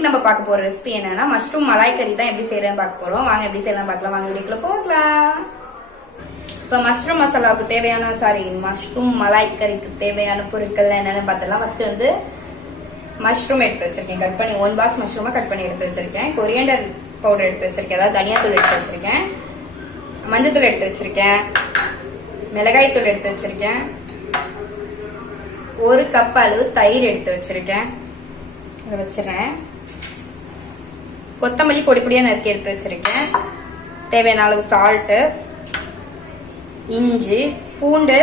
இன்னைக்கு நம்ம பார்க்க போற ரெசிபி என்னன்னா மஷ்ரூம் மலாய் கறி தான் எப்படி செய்யறதுன்னு பார்க்க போறோம். வாங்க எப்படி செய்யலாம் பார்க்கலாம். வாங்க வீடியோக்குள்ள போகலாம். இப்போ மஷ்ரூம் மசாலாவுக்கு தேவையான மஷ்ரூம் மலாய் கறிக்கு தேவையான பொருட்கள் என்னென்னு பார்த்தலாம். ஃபர்ஸ்ட் வந்து மஷ்ரூம் எடுத்து வச்சிருக்கேன். கட் பண்ணி 1 பாக்ஸ் மஷ்ரூமை கட் பண்ணி எடுத்து வச்சிருக்கேன். கொரியண்டர் பவுடர் எடுத்து வச்சிருக்கேன், அதாவது தனியாத்தூள் எடுத்து வச்சிருக்கேன், மஞ்சத்தூள் எடுத்து வச்சிருக்கேன், மிளகாய் தூள் எடுத்து வச்சிருக்கேன், 1 கப் அளவு தயிர் எடுத்து வச்சிருக்கேன். இதை வச்சிருக்கேன். கொத்தமல்லி பொடி பொடியா நறுக்கி எடுத்து வச்சிருக்கேன். தேவையான அளவு சால்ட்டு, இஞ்சி, பூண்டு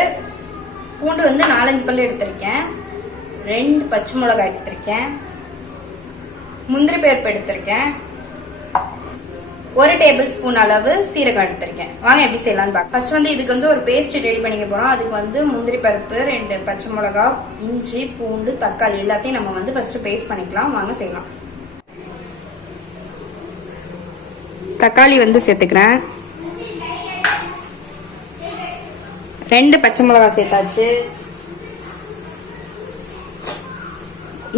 வந்து 4-5 பல்லு எடுத்திருக்கேன், 2 பச்சை மிளகாய் எடுத்திருக்கேன், முந்திரி பருப்பு எடுத்திருக்கேன், 1 டேபிள் ஸ்பூன் அளவு சீரகம் எடுத்திருக்கேன். வாங்க எப்படி செய்யலாம்னு பார்க்க. ஃபர்ஸ்ட் வந்து இதுக்கு வந்து ஒரு பேஸ்ட் ரெடி பண்ணிக்க போறோம். அதுக்கு வந்து முந்திரி பருப்பு, 2 பச்சை மிளகாய், இஞ்சி, பூண்டு, தக்காளி எல்லாத்தையும் நம்ம வந்து ஃபர்ஸ்ட் பேஸ்ட் பண்ணிக்கலாம். வாங்க செய்யலாம். தக்காளி வந்து சேர்த்துக்கிறேன். 2 பச்சை மிளகாய் சேர்த்தாச்சு,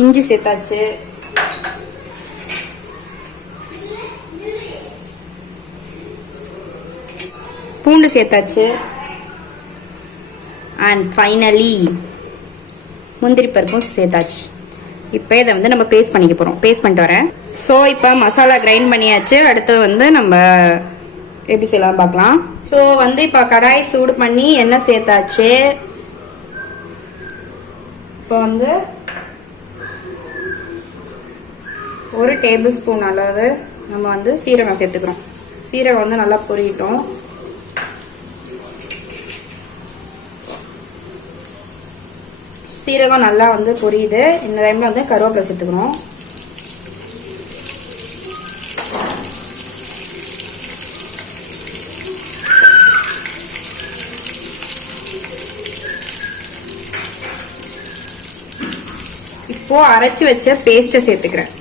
இஞ்சி சேர்த்தாச்சு, பூண்டு சேர்த்தாச்சு, அண்ட் ஃபைனலி முந்திரி பருப்பும் சேர்த்தாச்சு. இப்போ இதை வந்து நம்ம பேஸ்ட் பண்ணிக்க போகிறோம். பேஸ்ட் பண்ணிட்டு வரேன். ஸோ இப்போ மசாலா கிரைண்ட் பண்ணியாச்சு. அடுத்தது வந்து நம்ம எப்படி செய்யலாம் பார்க்கலாம். ஸோ வந்து இப்போ கடாய் சூடு பண்ணி எண்ணெய் சேர்த்தாச்சு. இப்போ வந்து 1 டேபிள் ஸ்பூன் அளவு நம்ம வந்து சீரகம் சேர்த்துக்கிறோம். சீரகம் வந்து நல்லா பொரியட்டும். சீரகம் நல்லா வந்து பொரியுது. இந்த டைம்ல வந்து கருவேப்பிலை சேர்த்துக்கிறோம். இப்போ அரைச்சு வச்ச பேஸ்ட்டை சேர்த்துக்கிறேன்.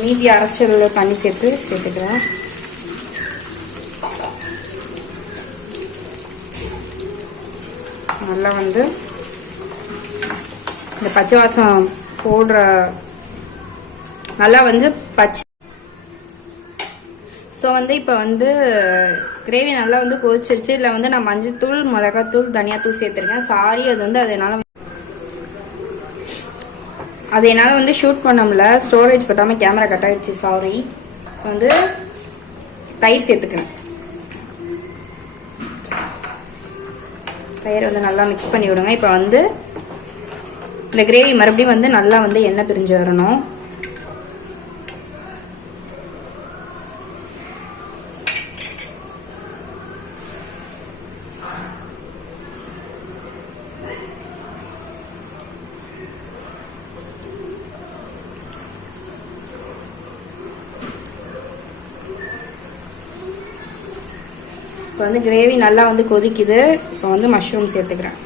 மீதி அரைச்சல தண்ணி சேர்த்துக்கிறேன். நல்லா வந்து இந்த பச்சை வாசம் போடுற நல்லா வந்து பச்சை. ஸோ வந்து இப்போ வந்து கிரேவி நல்லா வந்து கொதிச்சிருச்சு. இதில் வந்து நான் மஞ்சத்தூள், மிளகாத்தூள், தனியாத்தூள் சேர்த்துருக்கேன். சாரி, அது வந்து என்னால் வந்து ஷூட் பண்ண முடியல, ஸ்டோரேஜ் பட்டாமல் கேமரா கட் ஆகிடுச்சு, சாரி. வந்து தயிர் சேர்த்துக்கிறேன். தயிர் வந்து நல்லா மிக்ஸ் பண்ணி விடுங்க. இப்போ வந்து இந்த கிரேவி மறுபடியும் வந்து நல்லா வந்து எண்ணெய் பிரிஞ்சு வரணும். இப்போ வந்து கிரேவி நல்லா வந்து கொதிக்குது. இப்போ வந்து மஷ்ரூம் சேர்த்துக்கிறேன்.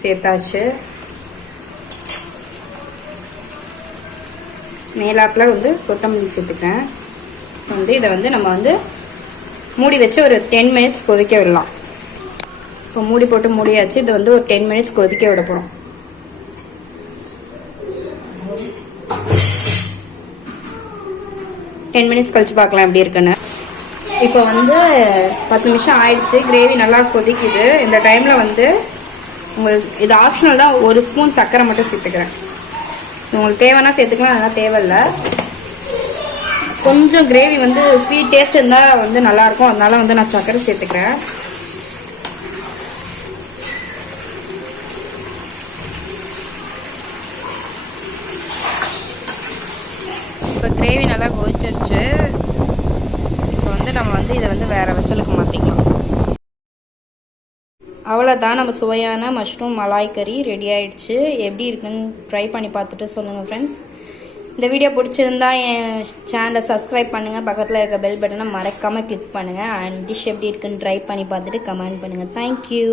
சேர்த்தாச்சு. மேலாப்பில் வந்து கொத்தமல்லி சேர்த்துக்கிறேன். வந்து இதை வந்து நம்ம வந்து மூடி வச்சு ஒரு 10 மினிட்ஸ் கொதிக்க விடலாம். இப்போ மூடி போட்டு மூடியாச்சு. இது வந்து ஒரு 10 மினிட்ஸ் கொதிக்க விட போகிறோம். டென் மினிட்ஸ் கழிச்சு பார்க்கலாம் எப்படி இருக்குன்னு. இப்போ வந்து 10 நிமிஷம் ஆயிடுச்சு. கிரேவி நல்லா கொதிக்குது. இந்த டைமில் வந்து உங்களுக்கு இது ஆப்ஷனல் தான், 1 ஸ்பூன் சர்க்கரை மட்டும் சேர்த்துக்கிறேன். உங்களுக்கு தேவைன்னா சேர்த்துக்கலாம், அதெல்லாம் தேவையில்லை. கொஞ்சம் கிரேவி வந்து ஸ்வீட் டேஸ்ட் இருந்தால் வந்து நல்லாயிருக்கும், அதனால வந்து நான் சர்க்கரை சேர்த்துக்கிறேன். இப்போ கிரேவி நல்லா கொதிச்சிருச்சு. இப்போ வந்து நம்ம வந்து இதை வந்து வேறு வெசலுக்கு மாற்றிக்கலாம். அவ்வளோதான், நம்ம சுவையான மஷ்ரூம் மலாய் கறி ரெடி ஆயிடுச்சு. எப்படி இருக்குன்னு ட்ரை பண்ணி பார்த்துட்டு சொல்லுங்கள் ஃப்ரெண்ட்ஸ். இந்த வீடியோ பிடிச்சிருந்தா என் சேனலை சப்ஸ்கிரைப் பண்ணுங்கள், பக்கத்தில் இருக்க பெல் பட்டனை மறக்காமல் கிளிக் பண்ணுங்கள். அண்ட் டிஷ் எப்படி இருக்குன்னு ட்ரை பண்ணி பார்த்துட்டு கமெண்ட் பண்ணுங்கள். தேங்க்யூ.